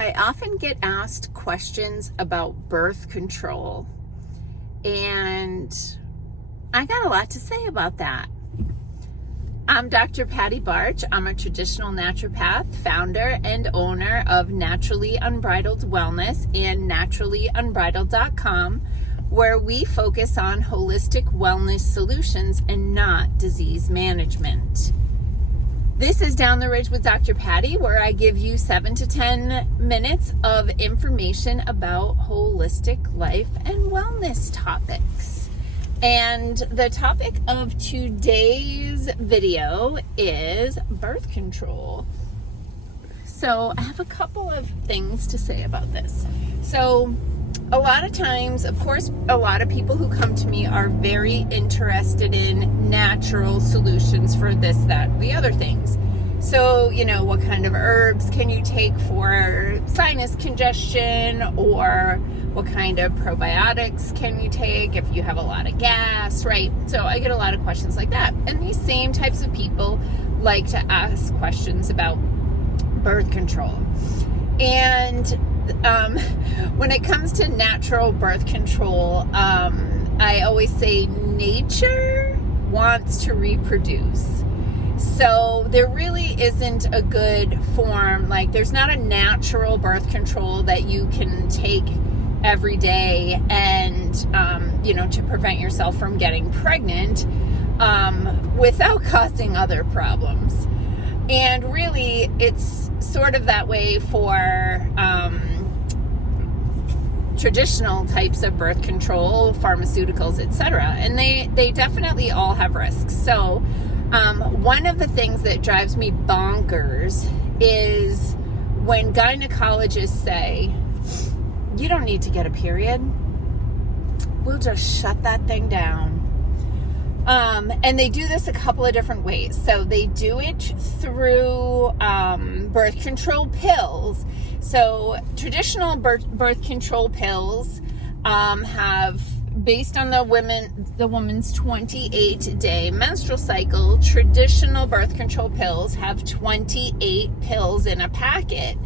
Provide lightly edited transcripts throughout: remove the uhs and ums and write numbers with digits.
I often get asked questions about birth control, and I got a lot to say about that. I'm Dr. Patty Barch. I'm a traditional naturopath, founder and owner of Naturally Unbridled Wellness and naturallyunbridled.com, where we focus on holistic wellness solutions and not disease management. This is Down the Ridge with Dr. Patty, where I give you 7 to 10 minutes of information about holistic life and wellness topics. And the topic of today's video is birth control. So I have a couple of things to say about this. So a lot of times, of course, a lot of people who come to me are very interested in natural solutions for this, that, the other things. So, what kind of herbs can you take for sinus congestion, or what kind of probiotics can you take if you have a lot of gas, right? So I get a lot of questions like that. And these same types of people like to ask questions about birth control. And when it comes to natural birth control, I always say nature wants to reproduce. So there really isn't a good form, like there's not a natural birth control that you can take every day and, to prevent yourself from getting pregnant without causing other problems. And really, it's sort of that way for traditional types of birth control, pharmaceuticals, etc. And they definitely all have risks. So one of the things that drives me bonkers is when gynecologists say, you don't need to get a period. We'll just shut that thing down. And they do this a couple of different ways. So they do it through birth control pills. So traditional birth control pills have, based on the woman's 28-day menstrual cycle, traditional birth control pills have 28 pills in a packet.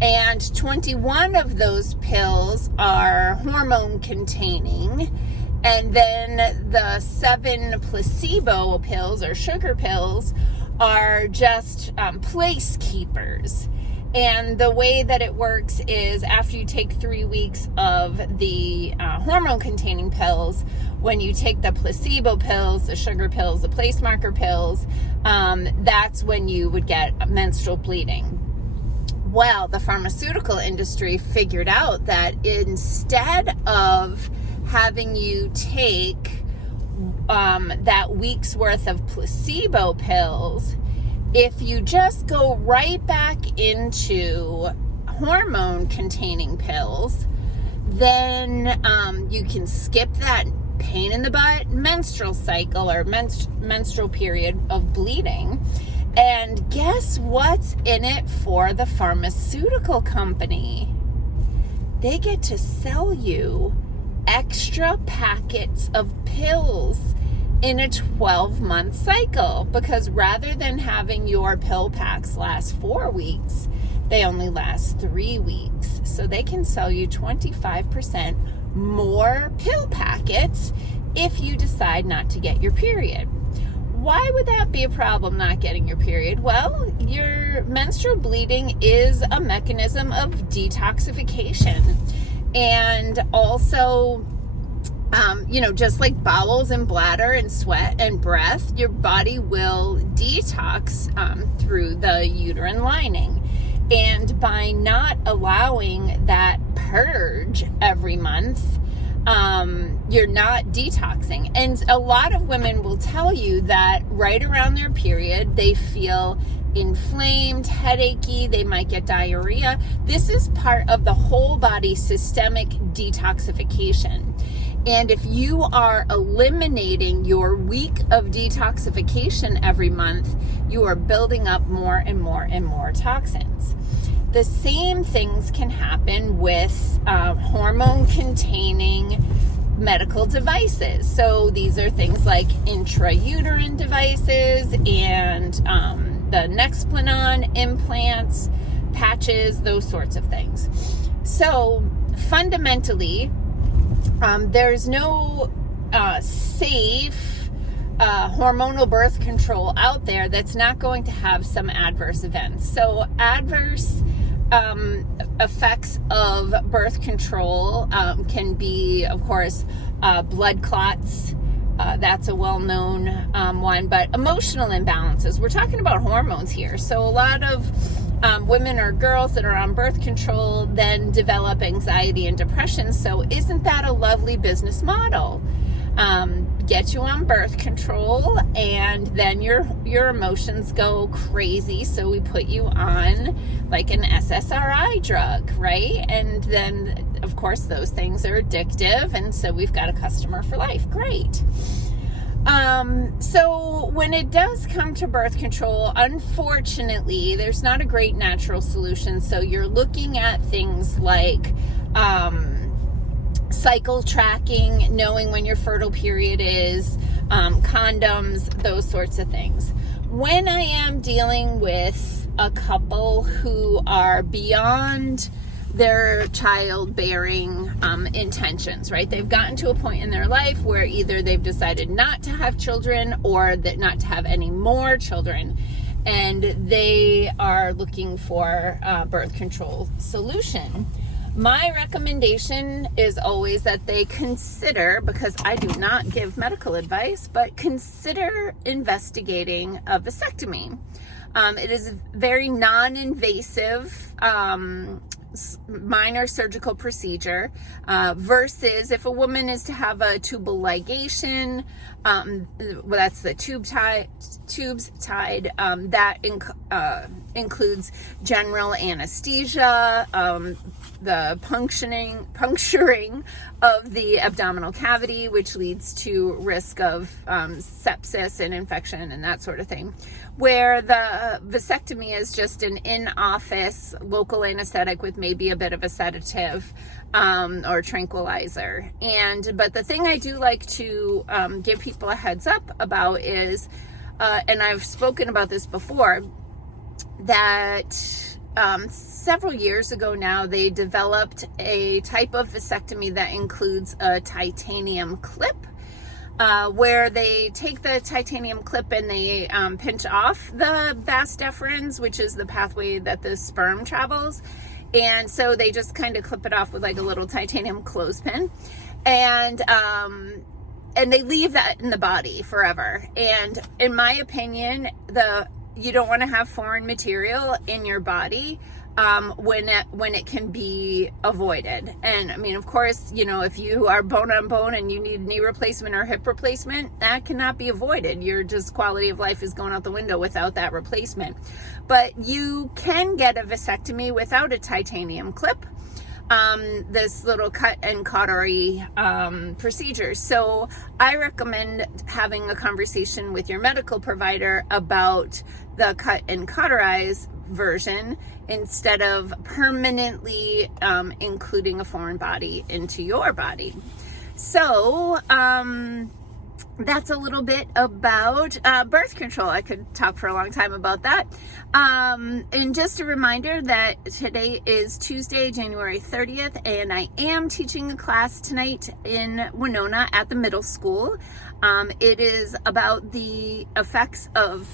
And 21 of those pills are hormone containing. And then the 7 placebo pills or sugar pills are just place keepers. And the way that it works is after you take 3 weeks of the hormone containing pills, when you take the placebo pills, the sugar pills, the place marker pills, that's when you would get menstrual bleeding. Well, the pharmaceutical industry figured out that instead of having you take that week's worth of placebo pills, if you just go right back into hormone containing pills, then you can skip that pain in the butt menstrual cycle or menstrual period of bleeding. And guess what's in it for the pharmaceutical company? They get to sell you extra packets of pills in a 12-month cycle, because rather than having your pill packs last 4 weeks, they only last 3 weeks. So they can sell you 25% more pill packets if you decide not to get your period. Why would that be a problem, not getting your period? Well, your menstrual bleeding is a mechanism of detoxification. And also, just like bowels and bladder and sweat and breath, your body will detox through the uterine lining. And by not allowing that purge every month, you're not detoxing. And a lot of women will tell you that right around their period, they feel inflamed, headachy, they might get diarrhea. This is part of the whole body systemic detoxification. And if you are eliminating your week of detoxification every month, you are building up more and more and more toxins. The same things can happen with hormone-containing medical devices. So these are things like intrauterine devices and the Nexplanon implants, patches, those sorts of things. So fundamentally, there's no safe hormonal birth control out there that's not going to have some adverse events. So adverse effects of birth control can be, of course, blood clots. That's a well-known one, but emotional imbalances. We're talking about hormones here. So a lot of women or girls that are on birth control then develop anxiety and depression. So isn't that a lovely business model? Get you on birth control, and then your emotions go crazy. So we put you on like an SSRI drug, right? And then, of course, those things are addictive, and so we've got a customer for life. Great. So when it does come to birth control, unfortunately, there's not a great natural solution. So you're looking at things like cycle tracking, knowing when your fertile period is, condoms, those sorts of things. When I am dealing with a couple who are beyond their childbearing intentions, right? They've gotten to a point in their life where either they've decided not to have children or that not to have any more children, and they are looking for a birth control solution. My recommendation is always that they consider, because I do not give medical advice, but consider investigating a vasectomy. It is a very non-invasive, minor surgical procedure versus if a woman is to have a tubal ligation, that's the tubes tied, that includes general anesthesia, the puncturing of the abdominal cavity, which leads to risk of sepsis and infection and that sort of thing. Where the vasectomy is just an in-office local anesthetic with maybe a bit of a sedative or tranquilizer. But the thing I do like to give people a heads up about is, and I've spoken about this before, that several years ago now, they developed a type of vasectomy that includes a titanium clip, where they take the titanium clip and they pinch off the vas deferens, which is the pathway that the sperm travels. And so they just kind of clip it off with like a little titanium clothespin. And they leave that in the body forever. And in my opinion, you don't want to have foreign material in your body when it can be avoided. And I mean, of course, if you are bone on bone and you need knee replacement or hip replacement, that cannot be avoided. Your just quality of life is going out the window without that replacement. But you can get a vasectomy without a titanium clip. This little cut and cautery procedure. So I recommend having a conversation with your medical provider about the cut and cauterize version instead of permanently including a foreign body into your body. So that's a little bit about birth control. I could talk for a long time about that. And just a reminder that today is Tuesday, January 30th, and I am teaching a class tonight in Winona at the middle school. It is about the effects of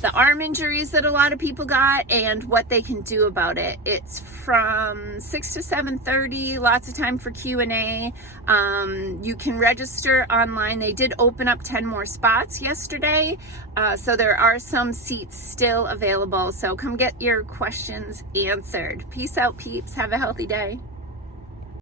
the arm injuries that a lot of people got and what they can do about it. It's from 6 to 7:30, lots of time for Q&A. You can register online. They did open up 10 more spots yesterday, so there are some seats still available. So come get your questions answered. Peace out, peeps. Have a healthy day.